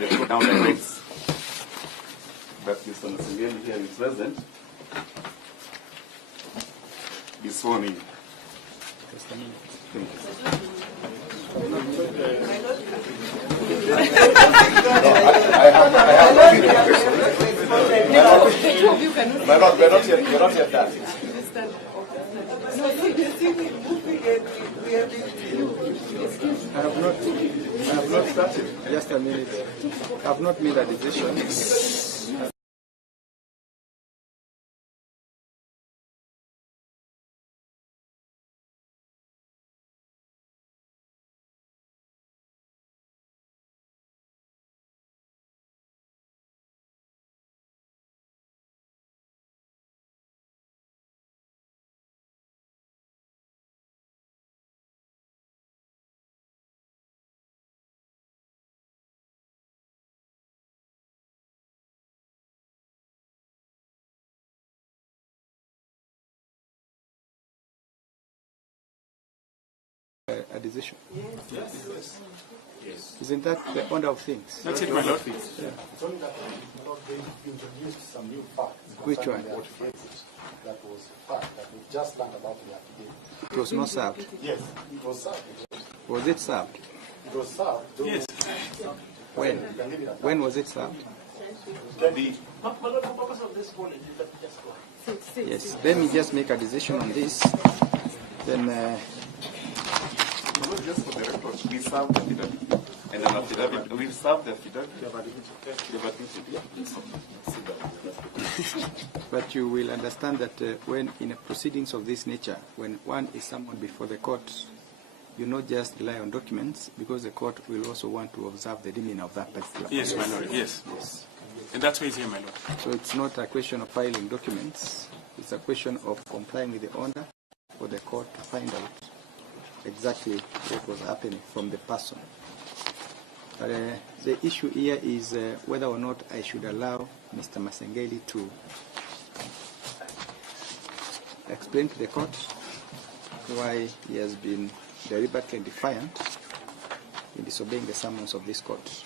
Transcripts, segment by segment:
the court now directs that Mr. Masengeli here is present, be sworn in. My Lord, we're not yet done. I have not started. Just a minute. I have not made a decision. A decision. Yes. Isn't that the order of things? That's it, my Lord. Yeah. It's only that they introduced some new facts. Which one? That was a fact that we just learned about the affidavit. It was not served. Yes, it was served. Was it served? It was served. Yes. When? When was it served? Yes. Let me just make a decision on this. Then. Just for the record, we served the affidavit. And an affidavit, we've served the affidavit. But you will understand that when in proceedings of this nature, when one is summoned before the court, you not just rely on documents, because the court will also want to observe the demeanor of that particular person. Yes, my Lord, yes. And that's why it's here, my Lord. So it's not a question of filing documents, it's a question of complying with the order for the court to find out exactly what was happening from the person. But the issue here is whether or not I should allow Mr. Masengeli to explain to the court why he has been deliberately defiant in disobeying the summons of this court.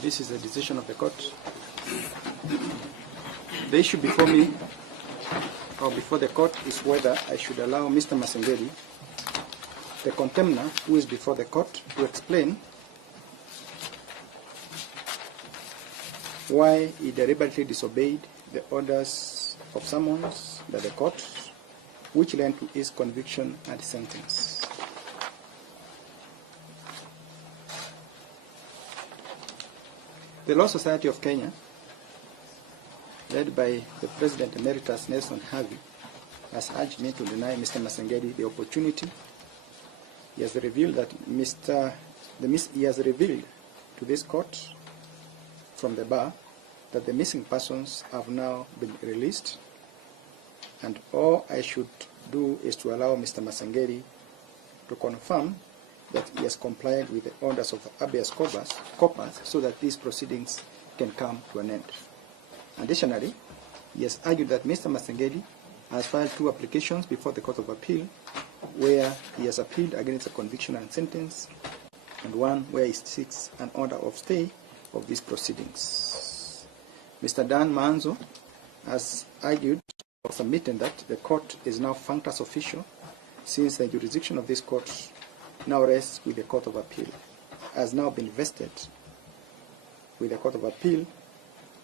this is the decision of the court. The issue before me, or before the court, is whether I should allow Mr. Masengeli, the contemner who is before the court, to explain why he deliberately disobeyed the orders of summons by the court, which led to his conviction and sentence. The Law Society of Kenya, led by the President Emeritus Nelson Havi, has urged me to deny Mr. Masengeli the opportunity. He has revealed that he has revealed to this court from the bar that the missing persons have now been released, and all I should do is to allow Mr. Masengeli to confirm that he has complied with the orders of habeas corpus so that these proceedings can come to an end. Additionally, he has argued that Mr. Masengeli has filed 2 applications before the Court of Appeal where he has appealed against the conviction and sentence, and one where he seeks an order of stay of these proceedings. Mr. Dan Manzo has argued or submitted that the court is now functus officio, since the jurisdiction of this court now rests with the Court of Appeal, has now been vested with the Court of Appeal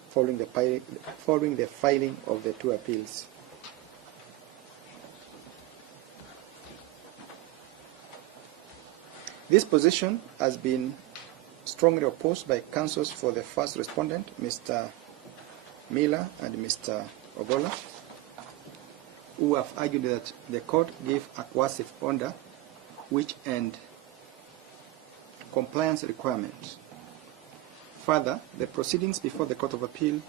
following the filing of the 2 appeals. This position has been strongly opposed by counsels for the first respondent, Mr. Miller and Mr. Ogola, who have argued that the court gave a coercive order which end compliance requirements. Further, the proceedings before the Court of Appeal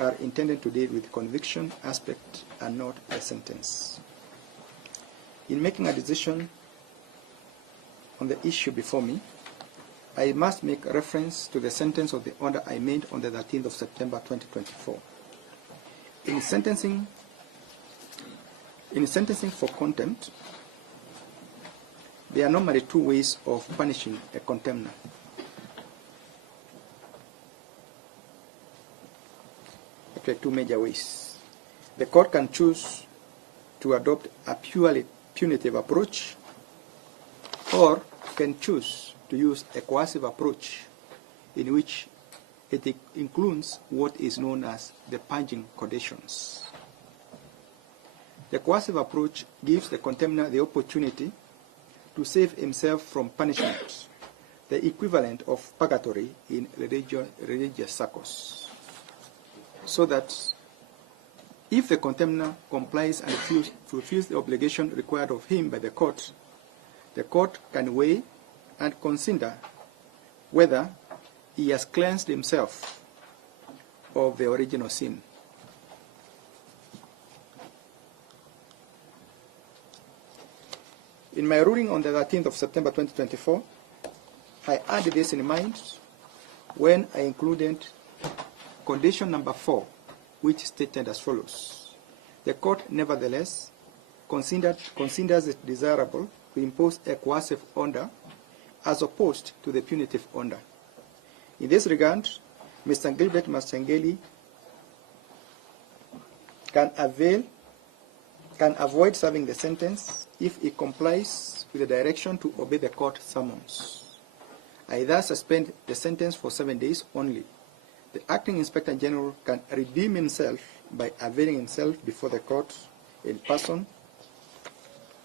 are intended to deal with conviction aspect and not a sentence. In making a decision on the issue before me, I must make reference to the sentence of the order I made on the 13th of September 2024. In sentencing for contempt, there are normally 2 ways of punishing a contemner. Okay, 2 major ways. The court can choose to adopt a purely punitive approach, or can choose to use a coercive approach in which it includes what is known as the purging conditions. The coercive approach gives the contemner the opportunity to save himself from punishment, the equivalent of purgatory in religious circles, so that if the contemner complies and fulfills the obligation required of him by the court can weigh and consider whether he has cleansed himself of the original sin. In my ruling on the 13th of September 2024, I had this in mind when I included condition number 4, which stated as follows: the court nevertheless considers it desirable to impose a coercive order as opposed to the punitive order. In this regard, Mr. Gilbert Masengeli can avoid serving the sentence if he complies with the direction to obey the court summons. I thus suspend the sentence for 7 days only. The acting Inspector General can redeem himself by availing himself before the court in person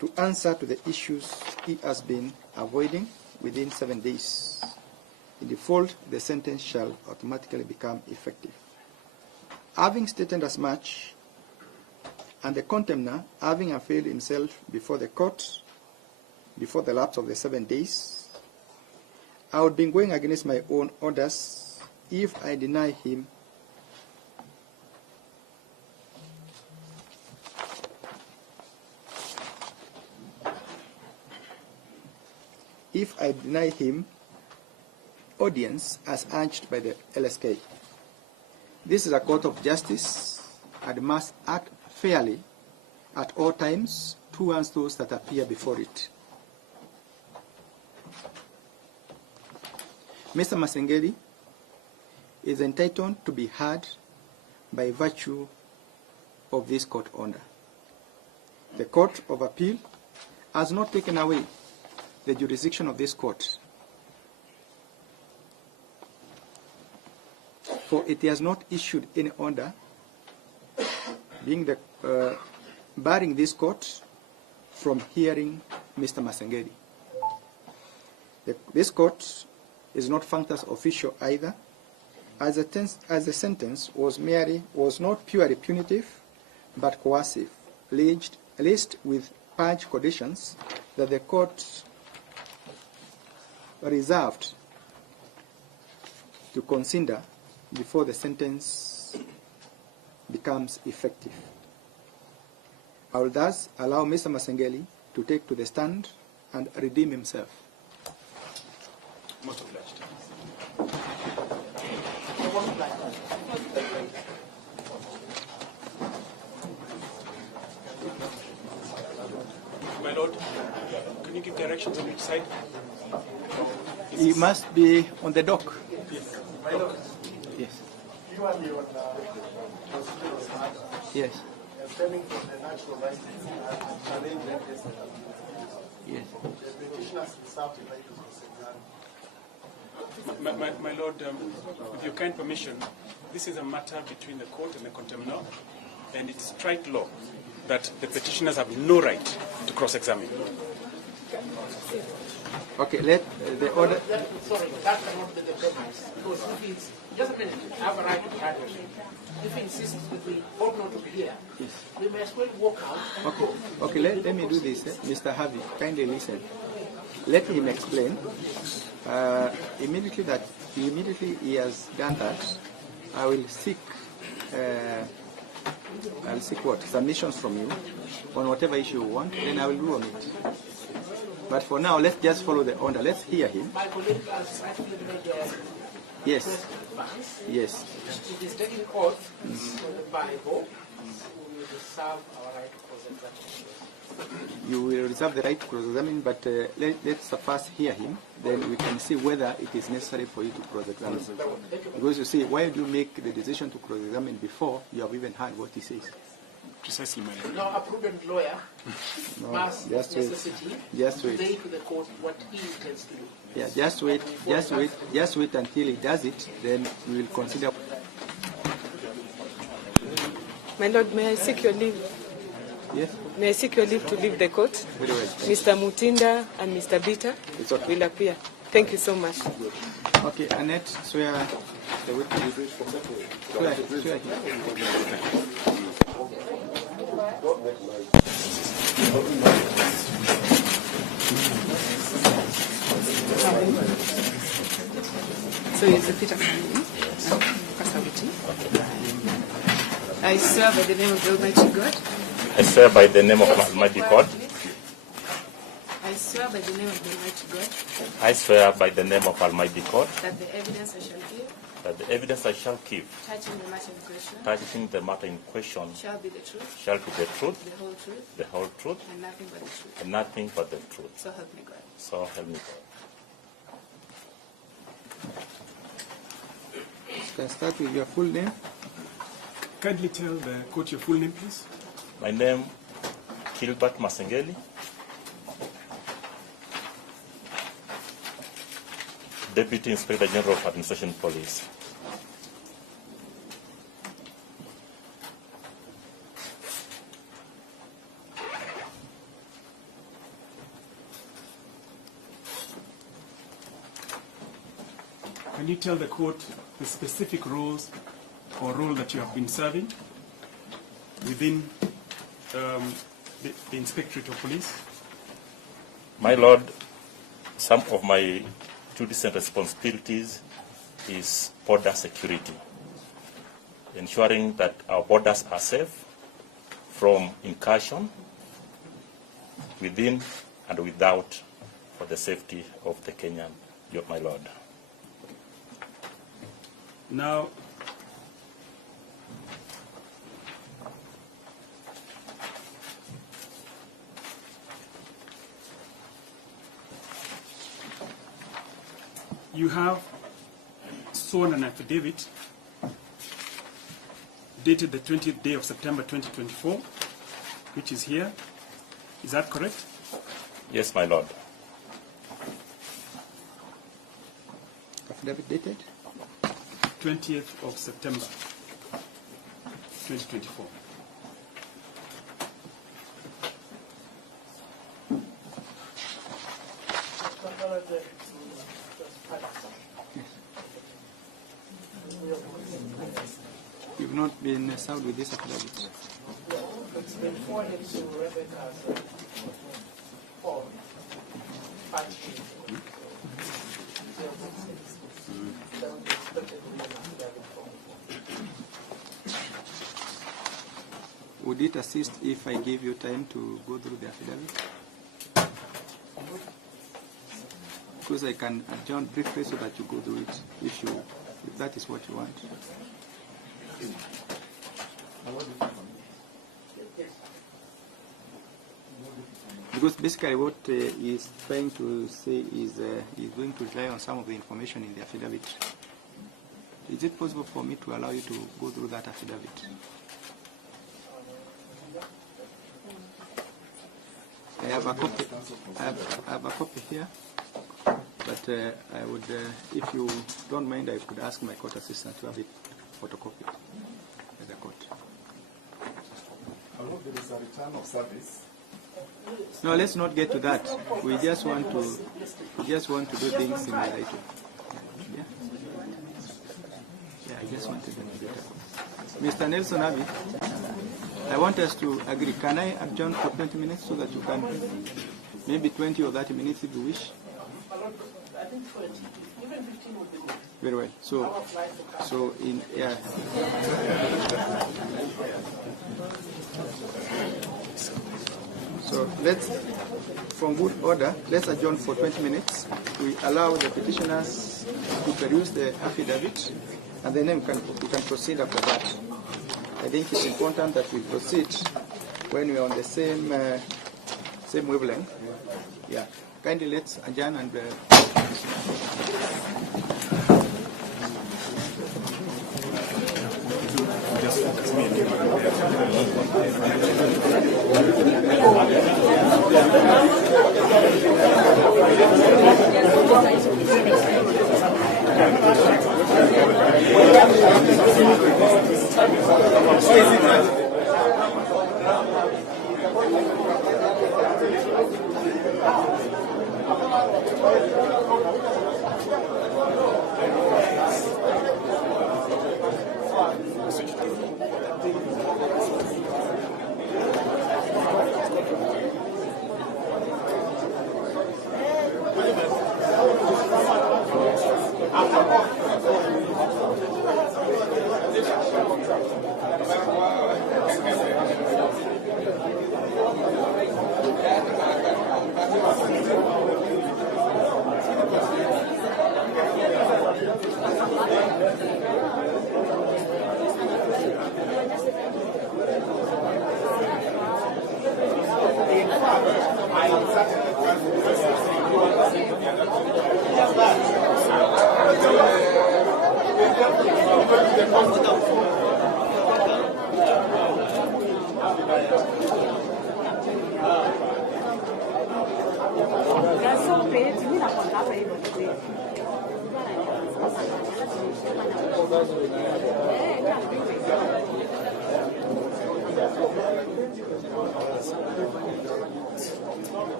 to answer to the issues he has been avoiding within 7 days. In default, the sentence shall automatically become effective. Having stated as much, and the contemner having availed himself before the court before the lapse of the 7 days, I would be going against my own orders if I deny him audience as urged by the LSK. This is a court of justice and must act fairly at all times towards those that appear before it. Mr. Masengeli is entitled to be heard by virtue of this court order. The Court of Appeal has not taken away the jurisdiction of this court, for it has not issued any order barring this court from hearing Mr. Masengeli. This court is not functus official either, as the sentence was not purely punitive, but coercive, laced with purge conditions that the court reserved to consider before the sentence becomes effective. I will thus allow Mr. Masengeli to take to the stand and redeem himself. Most obliged. My lord, can you give directions on which side? He must be on the dock. Yes. Yes. You are the prosecutor of matter. Yes. Stemming from the natural rights and challenge them yesterday. Yes. The petitioners reserved the right to cross-examine. My lord, with your kind permission, this is a matter between the court and the contemnor, and it is strike law that the petitioners have no right to cross-examine. Okay, let the order. Sorry, that cannot be the premise. Because if it's, just a minute, I have a right to be heard. If he insists that we ought not to be here, we may as well walk out and Okay, go. okay. Let me do this. Mr. Harvey, kindly listen. Let him explain. Immediately he has done that, I will seek. I'll seek what? Submissions from you on whatever issue you want. Then I will do on it. But for now, let's just follow the order. Let's hear him. My colleague has actually made a Yes. advance. Yes. It is taking oath from the Bible. We will reserve our right to cross-examine. You will reserve the right to cross-examine, but let's first hear him. Then we can see whether it is necessary for you to cross-examine. Because you see, why do you make the decision to cross-examine before you have even heard what he says? Precisely, my lord. Now, a prudent lawyer must, just of wait. necessity, Just wait. say to the court what he intends to do. Yeah, just wait until he does it, then we will consider. My lord, may I seek your leave? Yes, May I seek your leave to leave the court? very well. Mr. Mutinda and Mr. Bitter It's okay. will appear. Thank you so much. Okay, Annette, swear the witness. Swear here. So is the Peter coming? Kasawiti. I swear by the name of the Almighty God. I swear by the name of Almighty God. I swear by the name of the Almighty God I swear by the name of Almighty God that the evidence I shall give that the evidence I shall give touching the matter in question touching the matter in question shall be the truth, shall be the truth, the whole truth, the whole truth, and nothing but the truth. and nothing but the truth. So help me God. So help me God. You can start with your full name. Kindly tell the court your full name, please. My name, Gilbert Masengeli, Deputy Inspector General of Administration Police. Can you tell the court the specific roles or role that you have been serving within the Inspectorate of Police? My Lord, some of my duties and responsibilities is border security, ensuring that our borders are safe from incursion within and without for the safety of the Kenyan, my Lord. Now, you have sworn an affidavit dated the 20th day of September 2024, which is here. Is that correct? Yes, my lord. Affidavit dated? 20th of September 2024. You've not been served with this affidavit? It's been forwarded to Rebecca's form. Would it assist if I give you time to go through the affidavit? Because I can adjourn briefly so that you go through it, if that is what you want. Because basically what he's trying to say is he's going to rely on some of the information in the affidavit. Is it possible for me to allow you to go through that affidavit? I have a copy. I have a copy here, but I would, if you don't mind, I could ask my court assistant to have it photocopied by the court. I hope there is a return of service. No, let's not get to that. We just want to do things in the right way. Yeah. Yeah, I just wanted them to do that. Mr. Nelson Abbey, I want us to agree. Can I adjourn for 20 minutes so that you can, maybe 20 or 30 minutes if you wish? I think 20, even 15 would be good. Very well. So in yeah. So let's, from good order, let's adjourn for 20 minutes. We allow the petitioners to produce the affidavit, and then we can proceed after that. I think it's important that we proceed when we are on the same wavelength. Yeah. Kindly let's adjourn and.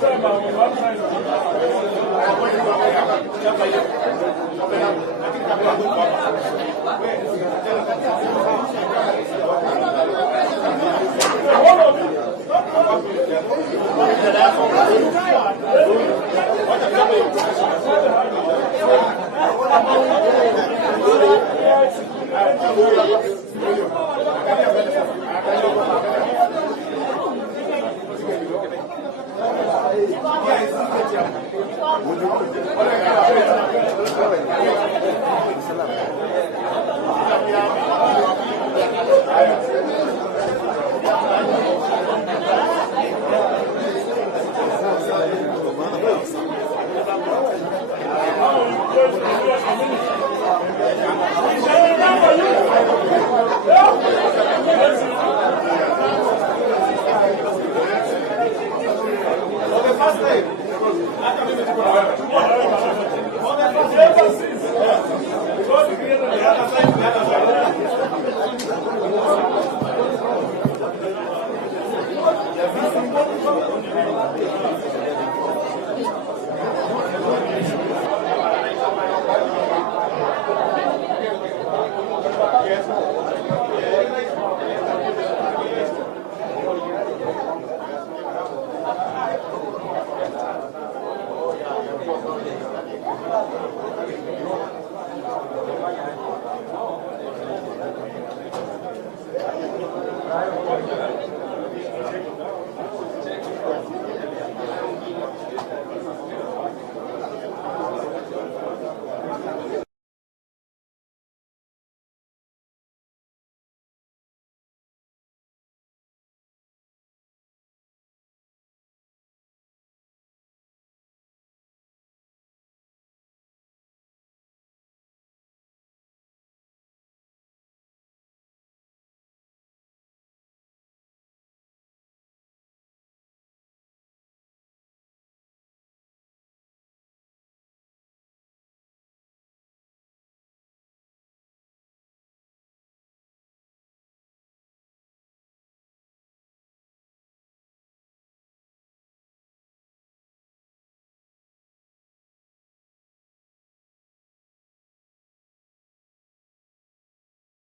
For the first time.